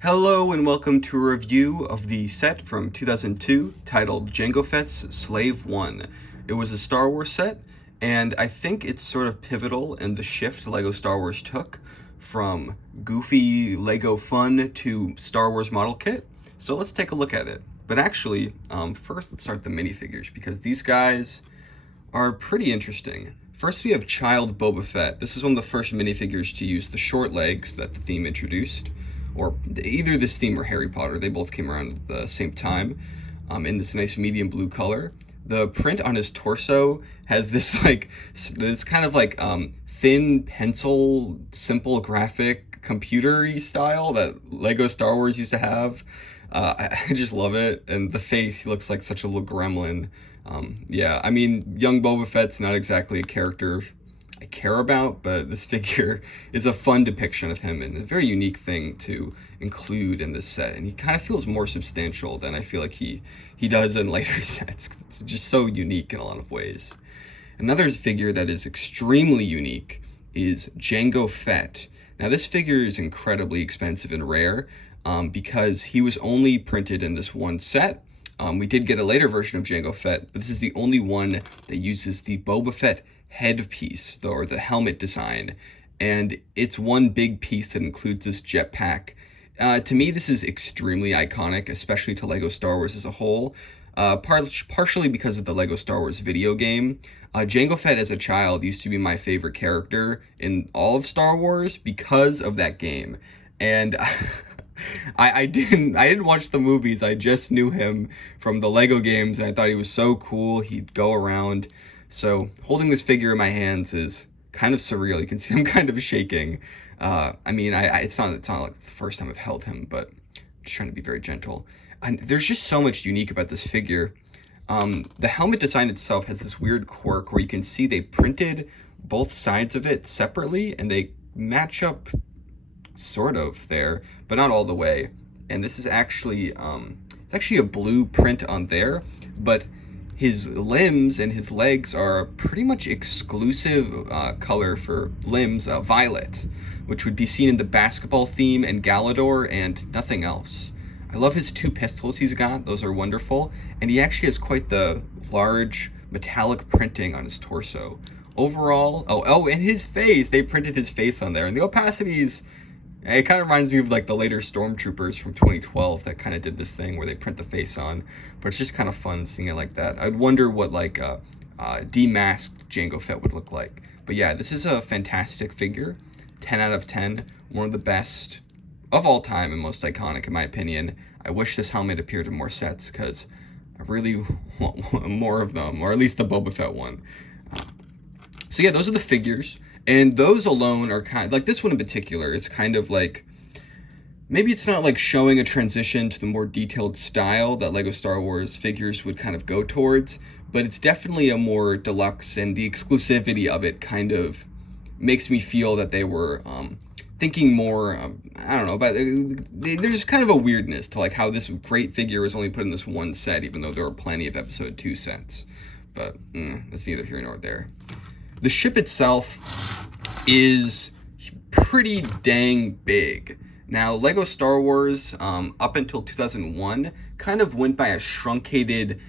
Hello and welcome to a review of the set from 2002 titled Jango Fett's Slave 1. It was a Star Wars set, and I think it's sort of pivotal in the shift LEGO Star Wars took from goofy LEGO fun to Star Wars model kit. So let's take a look at it. But actually, first let's start the minifigures, because these guys are pretty interesting. First we have Child Boba Fett. This is one of the first minifigures to use the short legs that the theme introduced, or either this theme or Harry Potter. They both came around at the same time, in this nice medium blue color. The print on his torso has this it's kind of like thin pencil, simple graphic, computer-y style that LEGO Star Wars used to have. I just love it, and the face, he looks like such a little gremlin. Yeah, I mean, young Boba Fett's not exactly a character I care about, but this figure is a fun depiction of him and a very unique thing to include in this set. And he kind of feels more substantial than I feel like he does in later sets. It's just so unique in a lot of ways. Another figure that is extremely unique is Jango Fett. Now this figure is incredibly expensive and rare because he was only printed in this one set. We did get a later version of Jango Fett, but this is the only one that uses the Boba Fett headpiece, or the helmet design, and it's one big piece that includes this jetpack. To me, this is extremely iconic, especially to LEGO Star Wars as a whole, partially because of the LEGO Star Wars video game. Jango Fett as a child used to be my favorite character in all of Star Wars because of that game, and I didn't watch the movies. I just knew him from the LEGO games, and I thought he was so cool. He'd go around. So holding this figure in my hands is kind of surreal. You can see I'm kind of shaking. I mean, it's not like the first time I've held him, but I'm just trying to be very gentle. And there's just so much unique about this figure. The helmet design itself has this weird quirk where you can see they printed both sides of it separately, and they match up sort of there, but not all the way. And this is actually it's actually a blue print on there, but his limbs and his legs are pretty much exclusive color for limbs, violet, which would be seen in the basketball theme and Galador and nothing else. I love his two pistols he's got. Those are wonderful. And he actually has quite the large metallic printing on his torso. Overall, and his face, they printed his face on there. And the opacities, it kind of reminds me of like the later Stormtroopers from 2012 that kind of did this thing where they print the face on, but it's just kind of fun seeing it like that. I'd wonder what like demasked Jango Fett would look like. But yeah, this is a fantastic figure, 10 out of 10, one of the best of all time and most iconic in my opinion. I wish this helmet appeared in more sets because I really want more of them, or at least the Boba Fett one. So yeah, those are the figures. And those alone are kind of, like this one in particular, is kind of like, maybe it's not like showing a transition to the more detailed style that LEGO Star Wars figures would kind of go towards, but it's definitely a more deluxe, and the exclusivity of it kind of makes me feel that they were thinking more, I don't know, about, there's kind of a weirdness to like how this great figure was only put in this one set, even though there were plenty of Episode 2 sets. But that's neither here nor there. The ship itself is pretty dang big. Now, LEGO Star Wars, up until 2001, kind of went by a truncated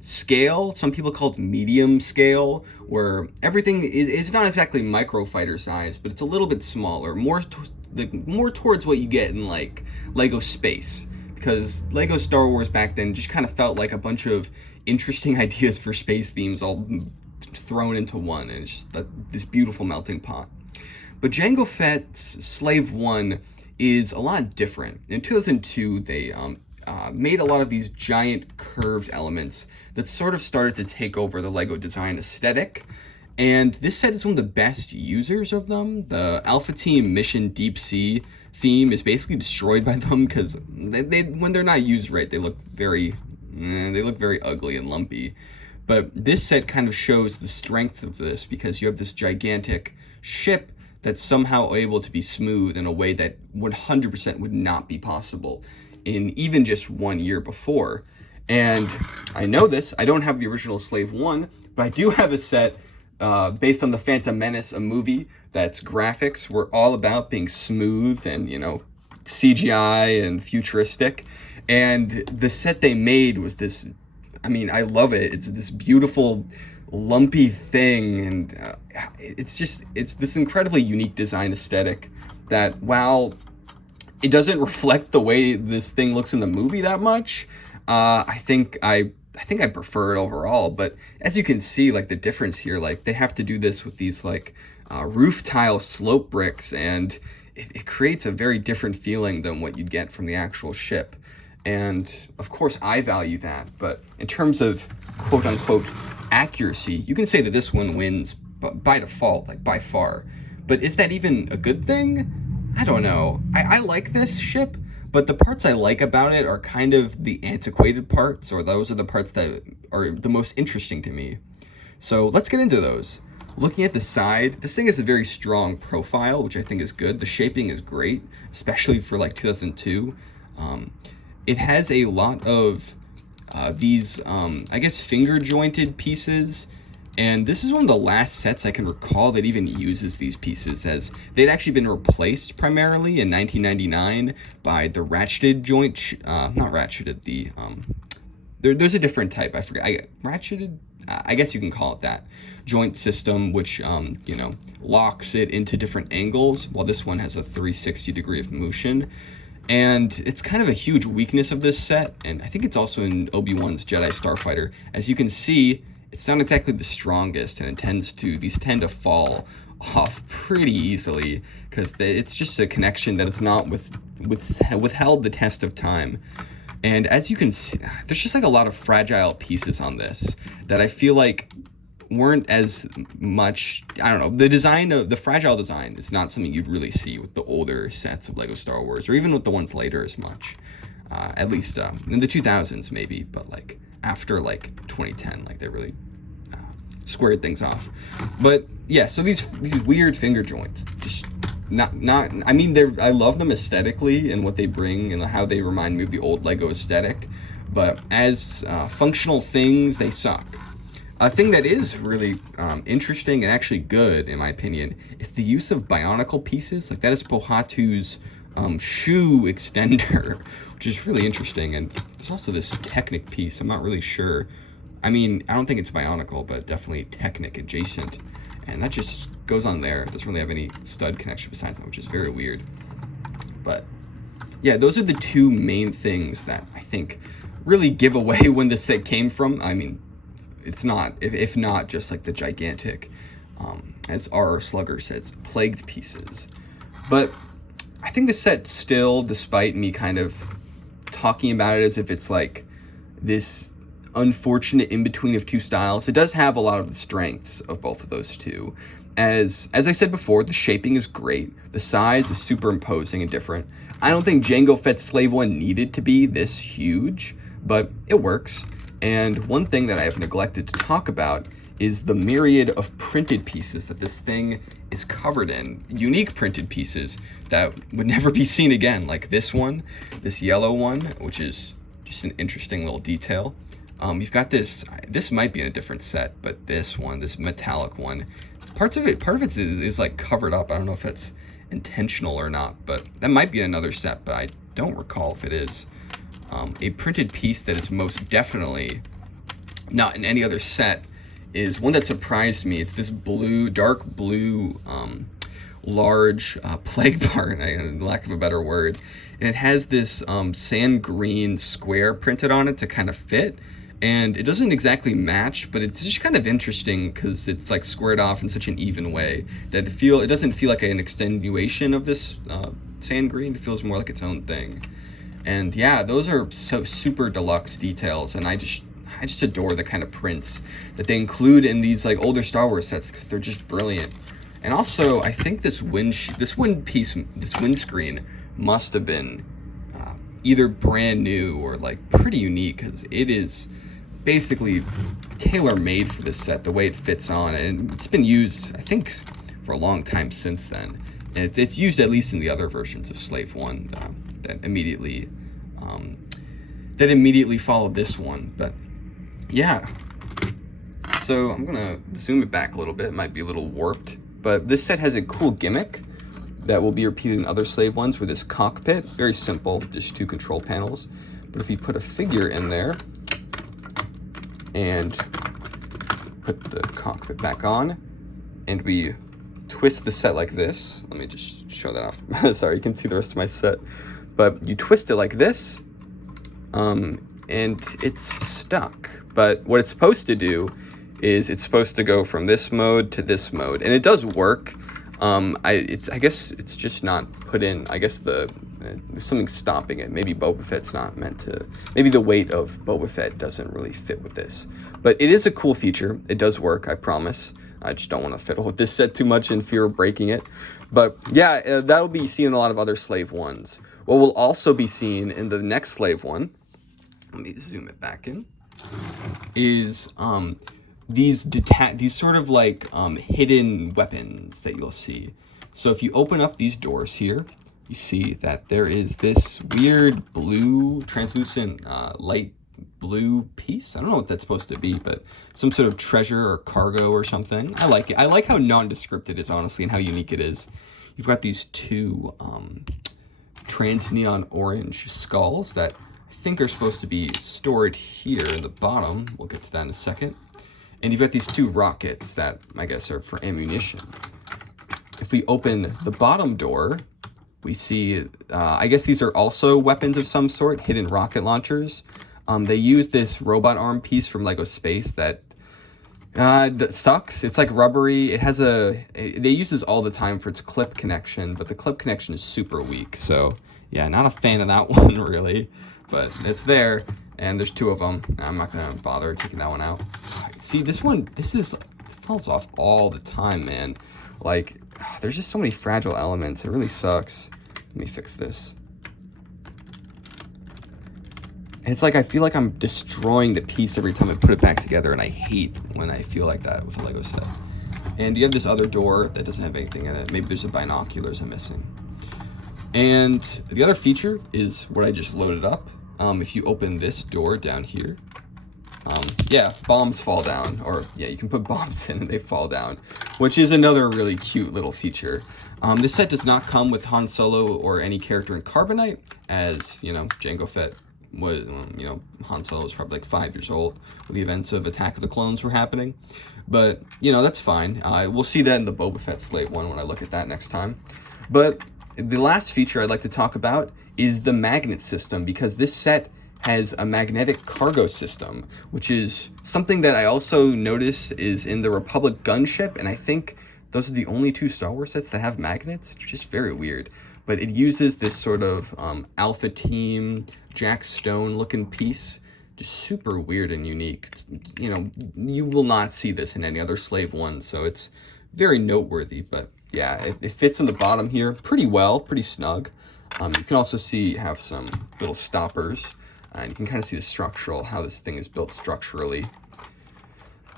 scale. Some people call it medium scale, where everything is not exactly microfighter size, but it's a little bit smaller, more towards what you get in like LEGO Space. Because LEGO Star Wars back then just kind of felt like a bunch of interesting ideas for space themes all thrown into one, and it's just this beautiful melting pot. But Jango Fett's Slave 1 is a lot different. In 2002, they made a lot of these giant curved elements that sort of started to take over the LEGO design aesthetic. And this set is one of the best users of them. The Alpha Team Mission Deep Sea theme is basically destroyed by them because when they're not used right, they look very ugly and lumpy. But this set kind of shows the strength of this because you have this gigantic ship that's somehow able to be smooth in a way that 100% would not be possible in even just 1 year before. And I know this, I don't have the original Slave 1, but I do have a set based on the Phantom Menace, a movie that's graphics were all about being smooth and, you know, CGI and futuristic. And the set they made was this, I mean, I love it. It's this beautiful, lumpy thing. And it's this incredibly unique design aesthetic that, while it doesn't reflect the way this thing looks in the movie that much, I think I prefer it overall. But as you can see, like, the difference here, like, they have to do this with these, like, roof tile slope bricks, and it creates a very different feeling than what you'd get from the actual ship. And of course I value that, but in terms of quote unquote accuracy, you can say that this one wins by default, like, by far. But is that even a good thing? I don't know. I like this ship, but the parts I like about it are kind of the antiquated parts, or those are the parts that are the most interesting to me. So let's get into those. Looking at the side, this thing has a very strong profile, which I think is good. The shaping is great, especially for like 2002. It has a lot of these, I guess, finger jointed pieces. And this is one of the last sets I can recall that even uses these pieces, as they'd actually been replaced primarily in 1999 by the ratcheted joint, not ratcheted, the, there's a different type, I forget, ratcheted, I guess you can call it that, joint system, which, you know, locks it into different angles, while this one has a 360 degree of motion. And it's kind of a huge weakness of this set, and I think it's also in Obi-Wan's Jedi Starfighter. As you can see, it's not exactly the strongest, and these tend to fall off pretty easily, because it's just a connection that is not withheld the test of time. And as you can see, there's just like a lot of fragile pieces on this that I feel like weren't as much, I don't know, the fragile design is not something you'd really see with the older sets of Lego Star Wars, or even with the ones later as much, at least in the 2000s maybe, but like after like 2010, like they really squared things off. But yeah, so these weird finger joints, just not I mean, I love them aesthetically and what they bring and how they remind me of the old Lego aesthetic, but as functional things, they suck. A thing that is really interesting and actually good, in my opinion, is the use of bionicle pieces. Like, that is Pohatu's shoe extender, which is really interesting. And there's also this Technic piece. I'm not really sure. I mean, I don't think it's bionicle, but definitely Technic adjacent. And that just goes on there. It doesn't really have any stud connection besides that, which is very weird. But yeah, those are the two main things that I think really give away when this set came from. I mean, it's not, if not just like the gigantic, as R.R. Slugger says, plagued pieces. But I think the set still, despite me kind of talking about it as if it's like this unfortunate in-between of two styles, it does have a lot of the strengths of both of those two. As I said before, the shaping is great. The size is super imposing and different. I don't think Jango Fett's Slave One needed to be this huge, but it works. And one thing that I have neglected to talk about is the myriad of printed pieces that this thing is covered in. Unique printed pieces that would never be seen again, like this one, this yellow one, which is just an interesting little detail. You've got this might be in a different set, but this one, this metallic one, part of it is like covered up. I don't know if it's intentional or not, but that might be another set, but I don't recall if it is. A printed piece that is most definitely not in any other set is one that surprised me. It's this blue, dark blue, large plague part, lack of a better word. And it has this sand green square printed on it to kind of fit. And it doesn't exactly match, but it's just kind of interesting because it's like squared off in such an even way that it doesn't feel like an extenuation of this sand green. It feels more like its own thing. And yeah, those are so super deluxe details, and I just adore the kind of prints that they include in these like older Star Wars sets because they're just brilliant. And also, I think this windscreen must have been either brand new or like pretty unique, because it is basically tailor-made for this set, the way it fits on, and it's been used, I think, for a long time since then. And it's used at least in the other versions of Slave One that immediately followed this one. But yeah, so I'm gonna zoom it back a little bit. It might be a little warped, but this set has a cool gimmick that will be repeated in other Slave ones with this cockpit. Very simple, just 2 control panels. But if you put a figure in there and put the cockpit back on, and we twist the set like this. Let me just show that off. Sorry, you can see the rest of my set. But you twist it like this, and it's stuck. But what it's supposed to do is it's supposed to go from this mode to this mode, and it does work. I guess it's just not put in. I guess there's something stopping it. Maybe Boba Fett's not meant to. Maybe the weight of Boba Fett doesn't really fit with this. But it is a cool feature. It does work, I promise. I just don't want to fiddle with this set too much in fear of breaking it. But yeah, that'll be seen in a lot of other Slave ones. What will also be seen in the next Slave one, let me zoom it back in, is these sort of like hidden weapons that you'll see. So if you open up these doors here, you see that there is this weird blue, translucent, light blue piece. I don't know what that's supposed to be, but some sort of treasure or cargo or something. I like it. I like how nondescript it is, honestly, and how unique it is. You've got these 2 trans neon orange skulls that I think are supposed to be stored here in the bottom. We'll get to that in a second. And you've got these 2 rockets that I guess are for ammunition. If we open the bottom door, we see, I guess these are also weapons of some sort, hidden rocket launchers. They use this robot arm piece from Lego Space that sucks. It's like rubbery. It has they use this all the time for its clip connection, but the clip connection is super weak. So yeah, not a fan of that one really, but it's there. And there's 2 of them. I'm not gonna bother taking that one out. See, this it falls off all the time, man. Like, there's just so many fragile elements. It really sucks. Let me fix this. And it's like, I feel like I'm destroying the piece every time I put it back together, and I hate when I feel like that with a Lego set. And you have this other door that doesn't have anything in it. Maybe there's a binoculars I'm missing. And the other feature is what I just loaded up. If you open this door down here, yeah, bombs fall down, or yeah, you can put bombs in and they fall down, which is another really cute little feature. This set does not come with Han Solo or any character in Carbonite, as, you know, Jango Fett was, you know, Han Solo was probably like 5 years old when the events of Attack of the Clones were happening. But, you know, that's fine. We'll see that in the Boba Fett Slave one when I look at that next time. But the last feature I'd like to talk about is the magnet system, because this set has a magnetic cargo system, which is something that I also notice is in the Republic gunship, and I think those are the only 2 Star Wars sets that have magnets. It's just very weird. But it uses this sort of Alpha Team, Jack Stone looking piece. Just super weird and unique. It's, you know, you will not see this in any other Slave one, so it's very noteworthy. But yeah, it fits in the bottom here pretty well, pretty snug. You can also have some little stoppers, and you can kind of see how this thing is built structurally.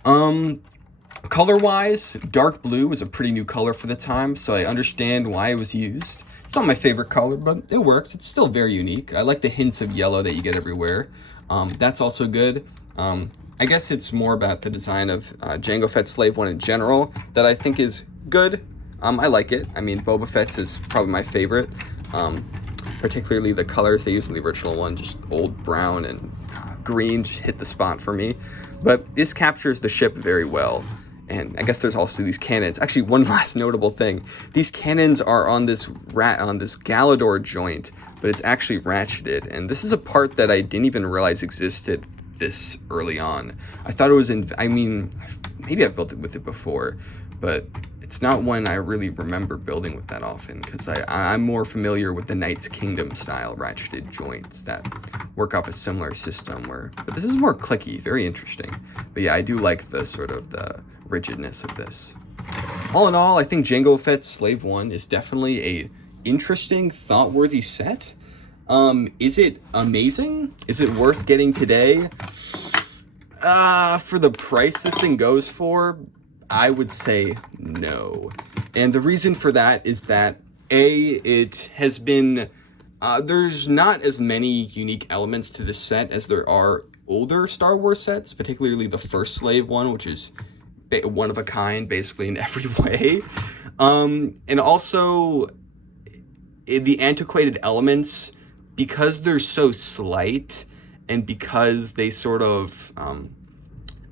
Color-wise, dark blue was a pretty new color for the time, so I understand why it was used. It's not my favorite color, but it works. It's still very unique. I like the hints of yellow that you get everywhere. That's also good. I guess it's more about the design of Jango Fett Slave 1 in general that I think is good. I like it. I mean, Boba Fett's is probably my favorite. Particularly the colors they used in the original one, just old brown and green just hit the spot for me. But this captures the ship very well. And I guess there's also these cannons. Actually, one last notable thing. These cannons are on this Galador joint, but it's actually ratcheted. And this is a part that I didn't even realize existed this early on. I thought it was I mean, maybe I've built it with it before, but it's not one I really remember building with that often, because I'm more familiar with the Knights Kingdom style ratcheted joints that work off a similar system, but this is more clicky, very interesting. But yeah, I do like the sort of the rigidness of this. All in all, I think Jango Fett Slave 1 is definitely a interesting, thought-worthy set. Is it amazing? Is it worth getting today? For the price this thing goes for, I would say no. And the reason for that is that, it has been, there's not as many unique elements to this set as there are older Star Wars sets, particularly the first Slave one, which is one of a kind, basically in every way. And also, the antiquated elements, because they're so slight and because they sort of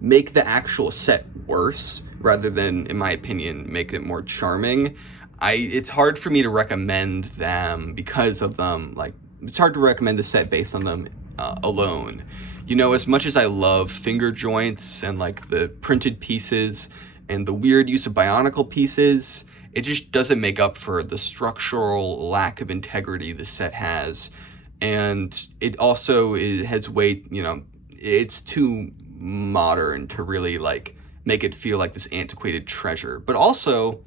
make the actual set worse rather than, in my opinion, make it more charming, it's hard for me to recommend them because of them. Like, it's hard to recommend the set based on them alone. You know, as much as I love finger joints and like the printed pieces and the weird use of bionicle pieces, it just doesn't make up for the structural lack of integrity the set has. And it also, it has weight, you know, it's too modern to really like make it feel like this antiquated treasure. But also,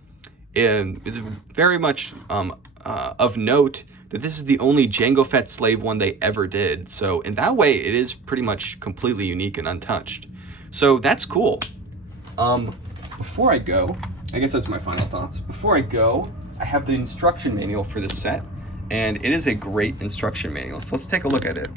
it's very much of note that this is the only Jango Fett Slave one they ever did. So in that way, it is pretty much completely unique and untouched. So that's cool. Before I go, I guess that's my final thoughts. Before I go, I have the instruction manual for this set, and it is a great instruction manual. So let's take a look at it.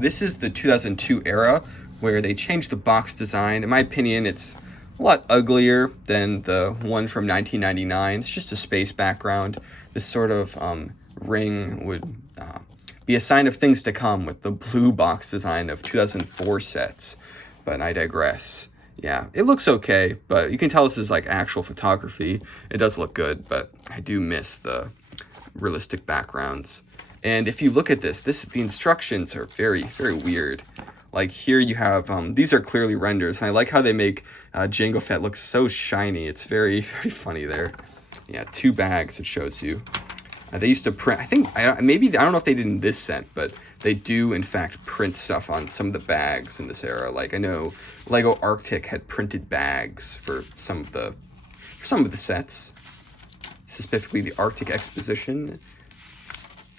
This is the 2002 era where they changed the box design. In my opinion, it's a lot uglier than the one from 1999. It's just a space background. This sort of ring would be a sign of things to come with the blue box design of 2004 sets, but I digress. Yeah, it looks okay, but you can tell this is like actual photography. It does look good, but I do miss the realistic backgrounds. And if you look at the instructions are very, very weird. Like here you have, these are clearly renders, and I like how they make Jango Fett look so shiny. It's very, very funny there. Yeah, 2 bags it shows you. They used to print, I don't know if they did in this set, but they do in fact print stuff on some of the bags in this era. Like I know Lego Arctic had printed bags for some of the sets, specifically the Arctic Exposition.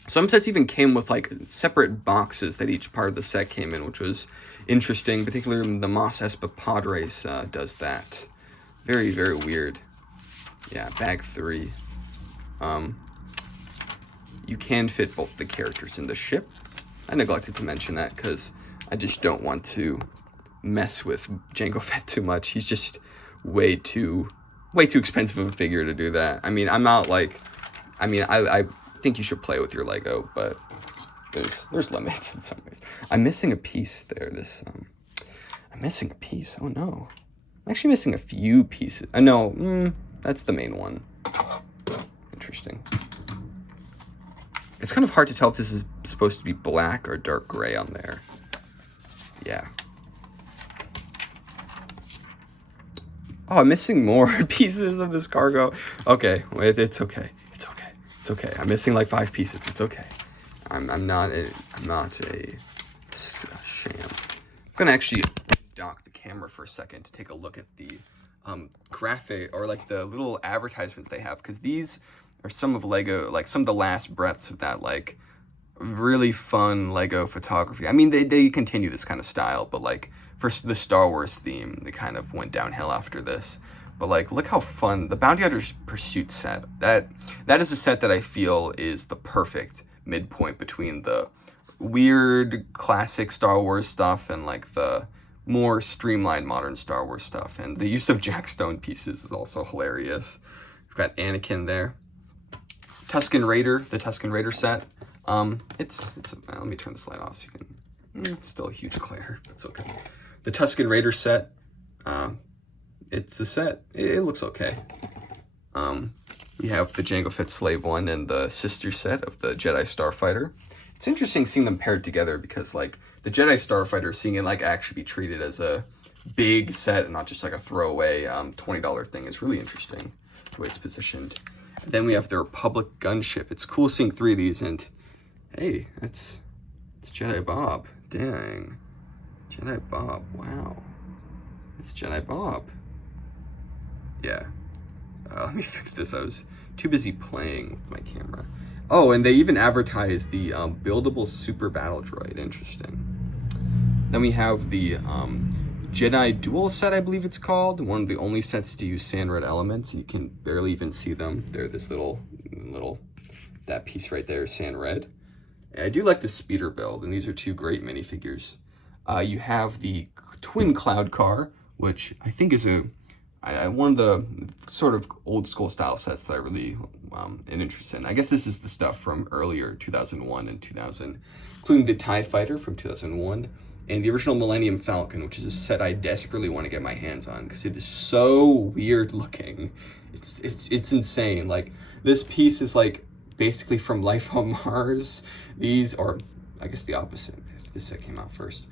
Some sets even came with like separate boxes that each part of the set came in, which was interesting. Particularly the Mos Espa Pod Race does that. Very, very weird. Yeah, bag 3. You can fit both the characters in the ship. I neglected to mention that because I just don't want to mess with Jango Fett too much. He's just way too expensive of a figure to do that. I mean, I think you should play with your Lego, but there's limits in some ways. I'm missing a piece there. I'm missing a piece. Oh no, I'm actually missing a few pieces. No, that's the main one. Interesting. It's kind of hard to tell if this is supposed to be black or dark gray on there. Yeah. Oh, I'm missing more pieces of this cargo. Okay, it's okay. It's okay. I'm missing like 5 pieces. It's okay. I'm not a sham. I'm gonna actually dock the camera for a second to take a look at the graphic or like the little advertisements they have, because these are some of Lego, like some of the last breaths of that like really fun Lego photography. I mean, they continue this kind of style, but like for the Star Wars theme, they kind of went downhill after this. But like, look how fun the Bounty Hunter's Pursuit set. That is a set that I feel is the perfect midpoint between the weird classic Star Wars stuff and like the more streamlined modern Star Wars stuff. And the use of Jack Stone pieces is also hilarious. We've got Anakin there. The Tusken Raider set. Let me turn the slide off so you can. Still a huge glare. That's okay. The Tusken Raider set. It's a set. It looks okay. We have the Jango Fett Slave one and the sister set of the Jedi Starfighter. It's interesting seeing them paired together because like the Jedi Starfighter, seeing it like actually be treated as a big set and not just like a throwaway $20 thing is really interesting the way it's positioned. And then we have the Republic gunship. It's cool seeing 3 of these, and hey, it's Jedi Bob. Dang. Jedi Bob. Wow. It's Jedi Bob. Yeah. Let me fix this. I was too busy playing with my camera. Oh, and they even advertised the buildable super battle droid. Interesting. Then we have the Jedi Duel set, I believe it's called. One of the only sets to use sand red elements. You can barely even see them. They're this little, that piece right there, sand red. And I do like the speeder build, and these are 2 great minifigures. You have the Twin Cloud Car, which I think is a one of the sort of old school style sets that I really am interested in. I guess this is the stuff from earlier 2001 and 2000, including the TIE Fighter from 2001 and the original Millennium Falcon, which is a set I desperately want to get my hands on because it is so weird looking. It's insane. Like, this piece is like basically from Life on Mars. These, or I guess the opposite, if this set came out first.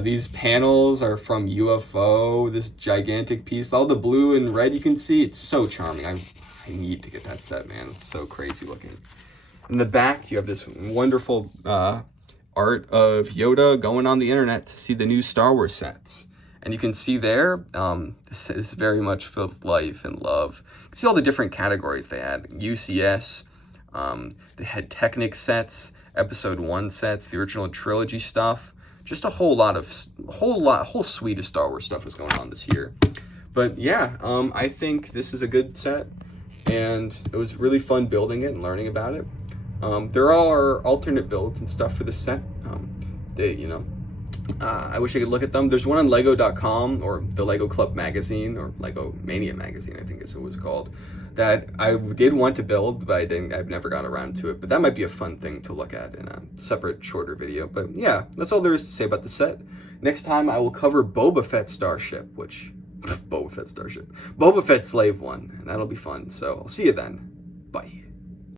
These panels are from UFO, this gigantic piece. All the blue and red you can see, it's so charming. I need to get that set, man. It's so crazy looking. In the back, you have this wonderful art of Yoda going on the internet to see the new Star Wars sets. And you can see there, this is very much filled with life and love. You can see all the different categories they had. UCS, they had Technic sets, Episode 1 sets, the original trilogy stuff. Just a whole suite of Star Wars stuff was going on this year. But yeah, I think this is a good set, and it was really fun building it and learning about it. There are alternate builds and stuff for this set. I wish I could look at them. There's one on Lego.com, or the Lego Club magazine, or Lego Mania magazine, I think is what it was called, that I did want to build, but I've never got around to it. But that might be a fun thing to look at in a separate, shorter video. But yeah, that's all there is to say about the set. Next time I will cover Boba Fett Starship, Boba Fett Slave 1, and that'll be fun. So I'll see you then. Bye.